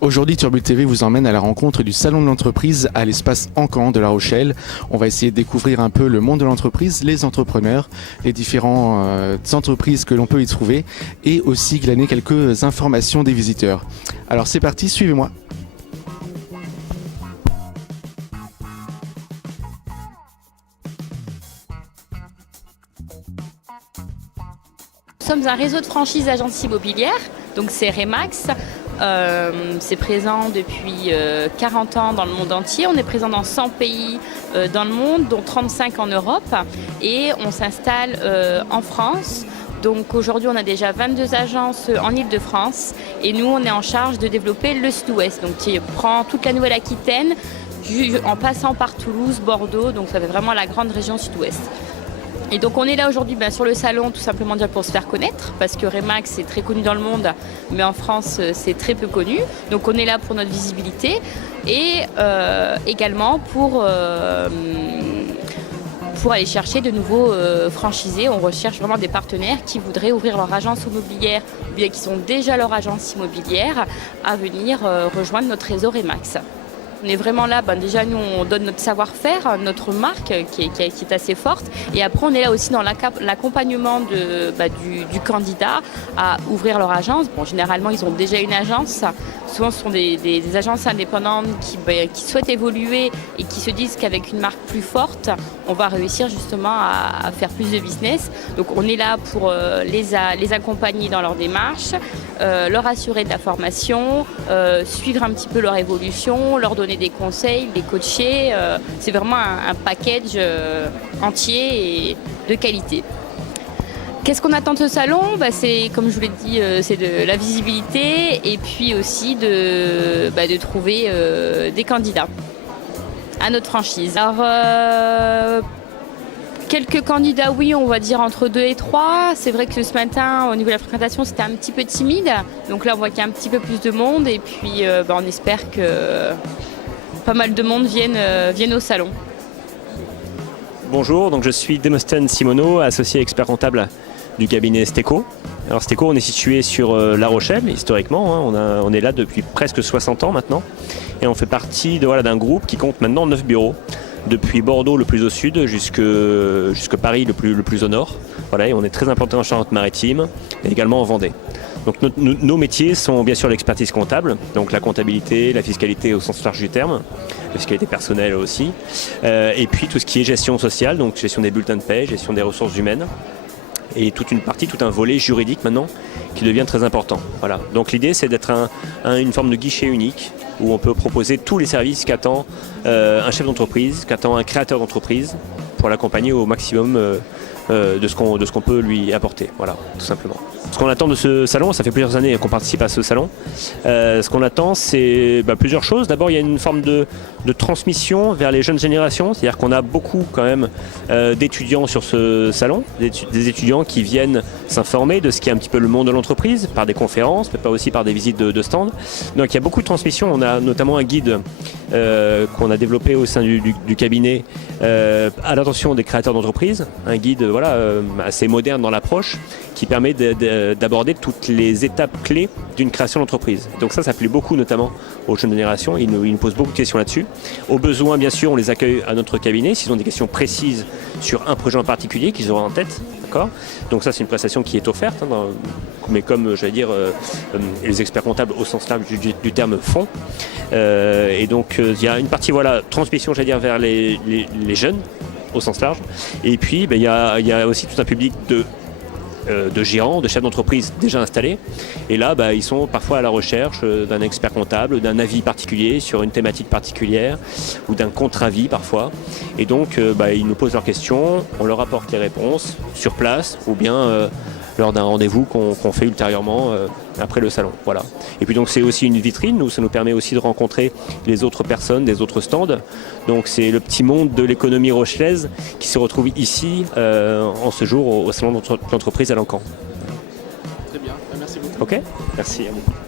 Aujourd'hui, Turbule TV vous emmène à la rencontre du Salon de l'entreprise à l'espace Encan de La Rochelle. On va essayer de découvrir un peu le monde de l'entreprise, les entrepreneurs, les différentes entreprises que l'on peut y trouver et aussi glaner quelques informations des visiteurs. Alors c'est parti, suivez-moi. Nous sommes un réseau de franchises agences immobilières, donc c'est Remax. C'est présent depuis 40 ans dans le monde entier. On est présent dans 100 pays dans le monde, dont 35 en Europe. Et on s'installe en France. Donc aujourd'hui, on a déjà 22 agences en Île-de-France. Et nous, on est en charge de développer le Sud-Ouest, donc qui prend toute la Nouvelle-Aquitaine en passant par Toulouse, Bordeaux. Donc ça fait vraiment la grande région Sud-Ouest. Et donc on est là aujourd'hui sur le salon tout simplement déjà pour se faire connaître parce que Remax est très connu dans le monde mais en France c'est très peu connu. Donc on est là pour notre visibilité et également pour aller chercher de nouveaux franchisés. On recherche vraiment des partenaires qui voudraient ouvrir leur agence immobilière ou bien qui sont déjà leur agence immobilière à venir rejoindre notre réseau Remax. On est vraiment là, déjà nous on donne notre savoir-faire, notre marque qui est assez forte et après on est là aussi dans l'accompagnement du candidat à ouvrir leur agence. Bon, généralement ils ont déjà une agence, souvent ce sont des agences indépendantes qui souhaitent évoluer et qui se disent qu'avec une marque plus forte on va réussir justement à faire plus de business. Donc on est là pour les accompagner dans leur démarche, leur assurer de la formation, suivre un petit peu leur évolution, leur donner des conseils, les coacher. C'est vraiment un package entier et de qualité. Qu'est-ce qu'on attend de ce salon ? C'est, comme je vous l'ai dit, c'est de la visibilité et puis aussi de trouver des candidats à notre franchise. Alors, quelques candidats, oui, on va dire entre 2 et 3. C'est vrai que ce matin, au niveau de la fréquentation, c'était un petit peu timide. Donc là, on voit qu'il y a un petit peu plus de monde et puis on espère que pas mal de monde viennent au salon. Bonjour, donc je suis Demosthène Simoneau, associé expert comptable du cabinet Steco. Alors Steco, on est situé sur La Rochelle, historiquement, hein, on est là depuis presque 60 ans maintenant. Et on fait partie d'un groupe qui compte maintenant 9 bureaux, depuis Bordeaux le plus au sud jusque Paris le plus au nord. Voilà, et on est très implanté en Charente-Maritime et également en Vendée. Donc nos métiers sont bien sûr l'expertise comptable, donc la comptabilité, la fiscalité au sens large du terme, la fiscalité personnelle aussi, et puis tout ce qui est gestion sociale, donc gestion des bulletins de paie, gestion des ressources humaines, et tout un volet juridique maintenant qui devient très important. Voilà. Donc l'idée c'est d'être une forme de guichet unique où on peut proposer tous les services qu'attend un chef d'entreprise, qu'attend un créateur d'entreprise pour l'accompagner au maximum de ce qu'on peut lui apporter. Voilà, tout simplement. Ce qu'on attend de ce salon, ça fait plusieurs années qu'on participe à ce salon. Ce qu'on attend, c'est plusieurs choses. D'abord, il y a une forme de transmission vers les jeunes générations. C'est-à-dire qu'on a beaucoup quand même d'étudiants sur ce salon, des étudiants qui viennent s'informer de ce qui est un petit peu le monde de l'entreprise, par des conférences, mais pas aussi par des visites de stands. Donc il y a beaucoup de transmission. On a notamment un guide qu'on a développé au sein du cabinet à l'attention des créateurs d'entreprise. Un guide assez moderne dans l'approche qui permet d'aborder toutes les étapes clés d'une création d'entreprise. Donc ça plaît beaucoup notamment aux jeunes générations. Ils nous posent beaucoup de questions là-dessus. Au besoin, bien sûr, on les accueille à notre cabinet s'ils ont des questions précises sur un projet en particulier qu'ils auront en tête. D'accord ? Donc ça, c'est une prestation qui est offerte, mais comme les experts comptables au sens large du terme font. Et donc il y a une partie transmission, vers les jeunes au sens large. Et puis il y a aussi tout un public de gérants, de chefs d'entreprise déjà installés. Et là, ils sont parfois à la recherche d'un expert comptable, d'un avis particulier sur une thématique particulière ou d'un contre-avis parfois. Et donc, ils nous posent leurs questions, on leur apporte les réponses sur place ou bien lors d'un rendez-vous qu'on fait ultérieurement après le salon. Voilà. Et puis donc c'est aussi une vitrine où ça nous permet aussi de rencontrer les autres personnes, des autres stands. Donc c'est le petit monde de l'économie rochelaise qui se retrouve ici en ce jour au salon de l'entreprise à l'Encan. Très bien, merci beaucoup. Ok, merci à vous.